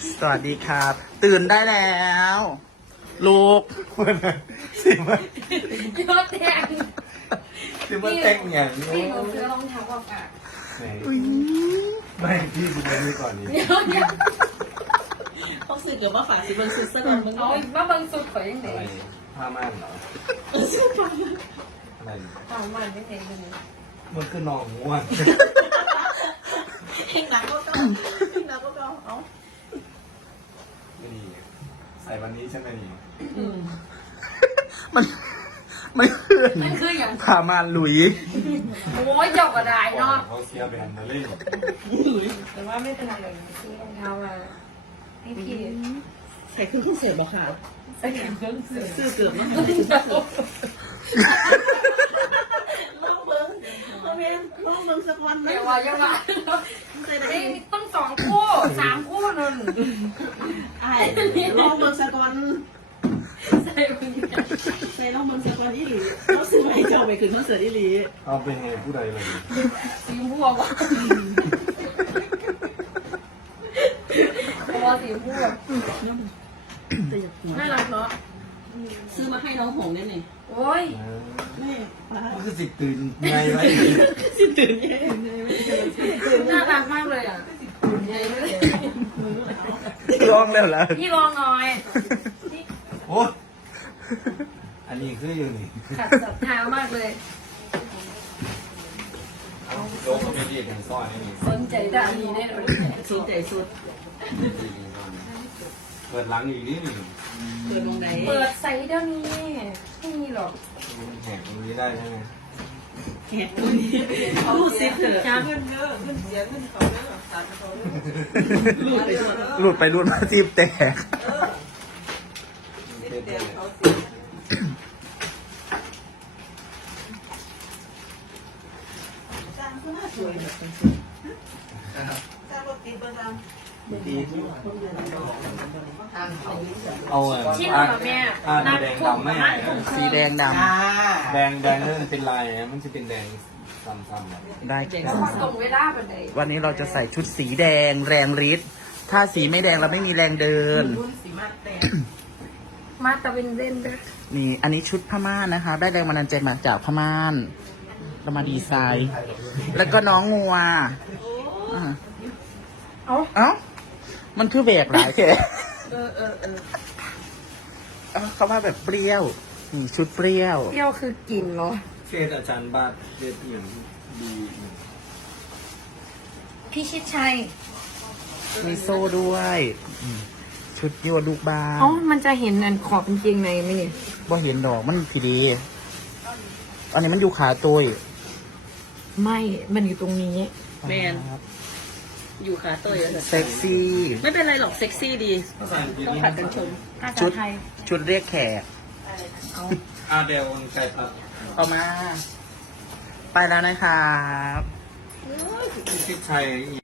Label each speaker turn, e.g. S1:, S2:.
S1: สวัสดีครับ ตื่นได้แล้ว ลูก
S2: สิมัน
S3: ยอดแดง
S2: สิมันแต่งอย่าง
S3: พี่หนูซื้อรองเท้าออกอ่ะ
S2: ไหนไม่พี่ดูไปนี่ก่อนนี่
S3: เดี๋ยว
S4: ต้องซื้อเกือบมาฝากสิเบิ้งซื้อสักวันมึง
S3: เอามาเบิ่งสุดข่อยยังไง
S2: อะไรผ้าม่านเหรอ
S4: ซื้อฟัง
S2: อะไร
S3: เอามันยังไงดู
S2: มันคือหนองง่วง
S4: เฮงหนักก็เก่าเฮงหนักก็เก่าเอ้า
S2: ไม่ดีใส่วันนี้ใช่ไหมนี่
S1: มันมันคือ
S3: มันคืออย่าง
S1: พามานหลุย
S3: โอ้ยเจ้าก็ได้เนาะ
S2: เขาเสียแบรนด์มาเล่น
S3: แต่ว่าไม่เป็นไรเลยซื้อรองเท้ามาให้พี่
S4: ใส่เครื่องเสียบบ่ค่ะ
S3: ใส่เครื่องเสือ
S4: ซื้อเกือบมาลองเบิ้งลองเบิ้งสักวันนะ
S3: เดี๋ยวว่ายังว่า
S4: ใส่ได้
S3: เอ้ยต้อง2 คู่ 3 คู่นึง
S4: ไอ้ลองเบิ้งสักวัน
S3: ใส่เบิ่ง
S4: ใส่ลองเบิ้งสักวันอีหลีเขาซื้อให้เจ้าไปขึ้นคอนเสิร์ตอีหลี
S2: เอาเป็นไงผู้ใดเลย
S3: สีม่วงว่ะตัวสีม่วงน่ารักเนาะ
S4: ซื้อมาให้น้องหงเนี่ยนี่
S3: โอ้ย
S4: แม่ป้า
S2: มันคือสิตื่นไงไว้
S4: สิตื่นเอง
S3: น่ารักมากเลยอ่ะ
S1: ร้องแล้วล่ะ
S3: พี่ลองหน่อย
S2: โอ้อันนี้คืออยู่นี่
S3: ขัดศรัทธามากเลย
S2: โยกก็ไม่ดีกันซ่อนนี่
S3: สนใจด้านนี้แน่นอน
S4: สนใจสุด
S2: เปิดหลังอีกนิดหนึ่ง
S4: เปิดวงใด
S3: เปิดไซส์เดี๋ยวนี้ไม่มีหรอก
S2: แหกตรงนี้ได้ใช่ไหม
S4: แขกตัวนี้รูดซิปเถอะ
S3: จ้า
S4: รูดไปทั่ว
S1: หลุดไปหลุดมาจีบแตก
S2: เอา
S3: ที่เราแม่
S2: แดงดำไม่
S1: สีแดงด
S2: แดงนั่นเป็นลายมันจะเป็นแดงซ้ำๆแบบ
S1: ำได้ครับ
S3: ส่งเวลาไปไหน
S1: วันนี้เราจะใส่ชุดสีแดงแรงฤทธิ์ถ้าสีไม่แดงเราไม่มีแรงเดิน
S3: มาตะเวนเล่นด้วย
S1: นี่อันนี้ชุดผ้าม่านนะคะ ได้แรงบันดาลใจมาจากผ้าม่านเรามาดีไซน์ แล้วก็น้องงัวอ่า
S3: เอ้า
S1: เอ้ามันคือแบกหลายแค่
S4: เออ
S1: เขาว่าแบบเปรี้ยวนี่ชุดเปรี้ยว
S3: เปรี้ยวคือกลิ่นเหรอ
S2: เชษอาจารย์บาทเชษอย่างดี
S3: พี่ชิดชัย
S1: มีโซ่ด้วยชุดโยนลูกบาศ
S3: เอ้ามันจะเห็นอันขอบเป็นเกงในไหมเนี่ย
S1: บ่เห็นดอกมันผีดี อันนี้มันอยู่ขาตัว
S3: ไม่มันอยู่ตรงนี้
S4: แมนอยู่ขาเตยอะ
S1: เซ็กซี่
S4: ไม่เป็นไรหรอกเซ็กซี่ดี
S2: ภาษาอังกฤษ
S4: ต้อง
S2: นี่
S4: ผัดกันชม
S3: อาจา
S1: ชุ
S3: ร
S1: ด
S3: ย์ไทย
S1: ชุดเรียกแขก
S2: เดลไก่ตัด
S1: เอามา ไปแล้วนะครับ
S2: ชิดชัย